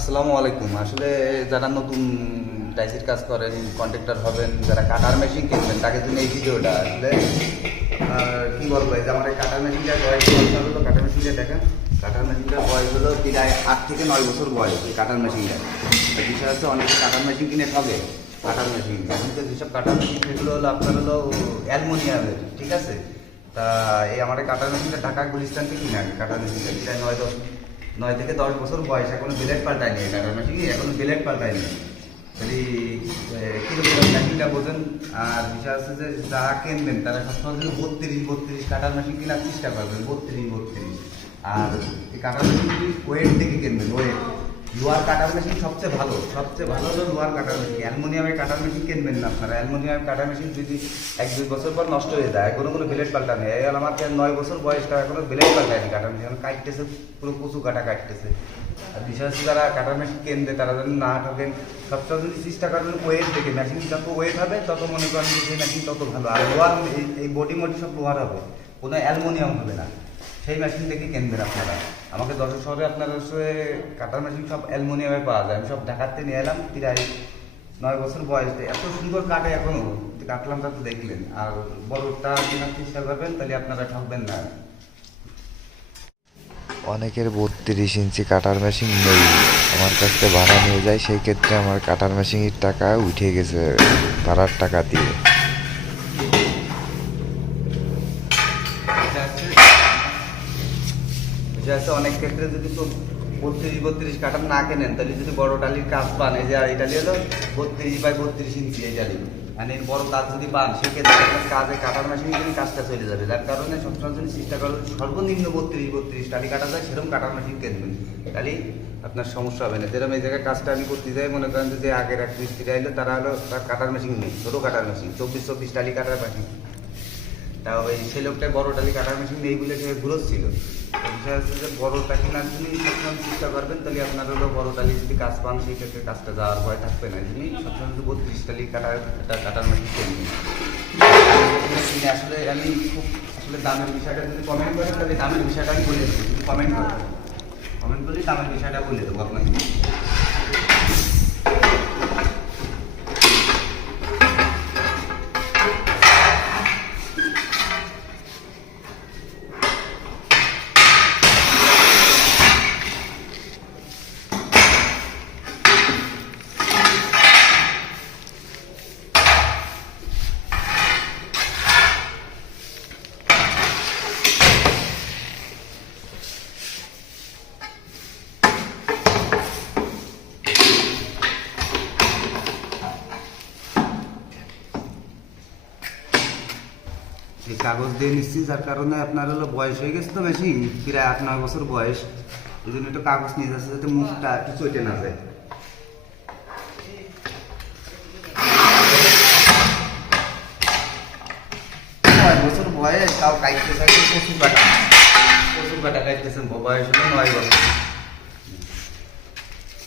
আসসালামু আলাইকুম। আসলে যারা নতুন টাইসির কাজ করেন কন্ট্রাক্টর হবেন, যারা কাটার মেশিন কিনবেন তাকে জন্য এই ভিডিওটা। আসলে কি বলব যে আমার কাটার মেশিনটার বয়স হলো? কাটার মেশিনটা দেখেন। কাটার মেশিনটার বয়স হলো প্রায় আট থেকে নয় বছর বয়স এই কাটার মেশিনটা। বিষয় হচ্ছে অনেকে কাটার মেশিন কিনে ঠগে কাটার মেশিন। এখন তো যেসব কাটার মেশিন, সেগুলো হলো আপনার হলো অ্যালমোনিয়ামের, ঠিক আছে? তা এই আমার কাটার মেশিনটা ঢাকা গুলিস্তান থেকে কিনে কাটার মেশিনটা প্রায় নয় দশ নয় থেকে দশ বছর বয়স, এখনও বিলেট পাল্টায়নি এটা কাটার কি, এখনও বিলেট পাল্টায়নি। যদি কীরকম মেশিনটা বোঝেন, আর বিষয় আছে যে যারা কিনবেন, তারা সবসময় কিন্তু বত্রিশ বত্রিশ কাটার মেশিন কেনার চেষ্টা করবেন, বত্রিশ বত্রিশ। আর এই কাটার মেশিনটি ওয়েট থেকে কেনবেন ওয়েট লোহার কাটার মেশিন সবচেয়ে ভালো সবচেয়ে ভালো হলো লোহার কাটার মেশিন। অ্যালমোনিয়ামের কাটার মেশিন কিনবেন না আপনারা। অ্যালমোনিয়ামের কাটার মেশিন যদি এক দুই বছর পর নষ্ট হয়ে যায়, কোনো কোনো ব্লেড পাল্টা নেই এই আমার নয় বছর বয়সটা এখনও ব্লেড পাল্টায়নি কাটার মেশিন। কাটতেছে, পুরো কচু কাটা কাটতেছে। আর বিশেষ যারা কাটার মেশিন কিনবে, তারা যেন না ঠকেন। সবসময় যদি চেষ্টা করবেন ওয়েট দেখে। মেশিন যত ওয়েট হবে, তত মনে করেন যে সেই মেশিন তত ভালো। আর লোহার, এই- বডি মডি সব লোহার হবে। কোনো অ্যালমোনিয়াম হবে না। সেই মেশিন থেকে কিনবেন আপনারা। আমাকে দশ শহরে আপনার হচ্ছে কাটার মেশিন সব অ্যালমোনিয়ামে পাওয়া যায়। আমি সব ঢাকাতে নিয়ে এলাম, প্রায় নয় বছর বয়সে। এত সুন্দর কাটে এখনও কাটলাম তা তো দেখলেন। আর বড়টা কেনার চেষ্টা করবেন তাহলে আপনারা ঠকবেন না। অনেকের বত্রিশ ইঞ্চি কাটার মেশিন নেই। আমার কাছ থেকে ভাড়া নিয়ে যায়, সেই ক্ষেত্রে আমার কাটার মেশিনের টাকা উঠে গেছে ভাড়ার টাকা দিয়ে এটা হচ্ছে হচ্ছে অনেক ক্ষেত্রে যদি তো বত্রিশ বত্রিশ কাটার না কেনেন, তাহলে যদি বড় টালির কাজ পান এই যে আর এই টালি হলো বত্রিশ বাই বত্রিশ ইঞ্চি এই টালি মানে বড় কাজ যদি পান সেক্ষেত্রে কাজে কাটার মেশিন কিন্তু কাজটা চলে যাবে। যার কারণে সবসময় যদি চেষ্টা করবেন সর্বনিম্ন বত্রিশ বত্রিশ টালি কাটা যায়, সেরকম কাটার মেশিন কিনবেন তাহলে আপনার সমস্যা হবে না। যেরকম এই জায়গায় কাজটা আমি করতে যাই, মনে করেন যে আগের এক মিস্ত্রি আইলো, তারা হলো তার কাটার মেশিন নেই, ছোটো কাটার মেশিন চব্বিশ চব্বিশ টালি কাটার মেশিন তা ওই সেই লোকটাই বড় টালি কাটার মেশিন নেই বলে সে ঘুরোচ্ছিল ছিল বিষয় হচ্ছে যে বড়টা কেনার জন্যই সবসময় চেষ্টা করবেন, তাহলে আপনার হলো বড় টালি যদি কাজ পান, সেই ক্ষেত্রে কাজটা যাওয়ার ভয় থাকবে না। যিনি সবসময় যদি বত্রিশ টালি কাটার একটা কাটার মেশিন কিনবেন কিনে আসলে আমি খুব আসলে দামের বিষয়টা যদি কমেন্ট করেন, তাহলে দামের বিষয়টা আমি বলে দেবো। কমেন্ট করেন কমেন্ট করলে দামের বিষয়টা বলে দেবো আপনাকে। কাগজ দিয়ে নিচ্ছি, যার কারণে আপনার হলো বয়স হয়ে গেছে তো বেশি, প্রায় আট, নয় বছর বয়স। এই জন্য একটু কাগজ নিয়ে যাচ্ছে যাতে মুখটা একটু চটে না যায়। বয়স, তাও কাটতে চাইছে প্রচুর কাটা প্রচুর কাটা কাটতেছেন বয়স হলো নয় বছর।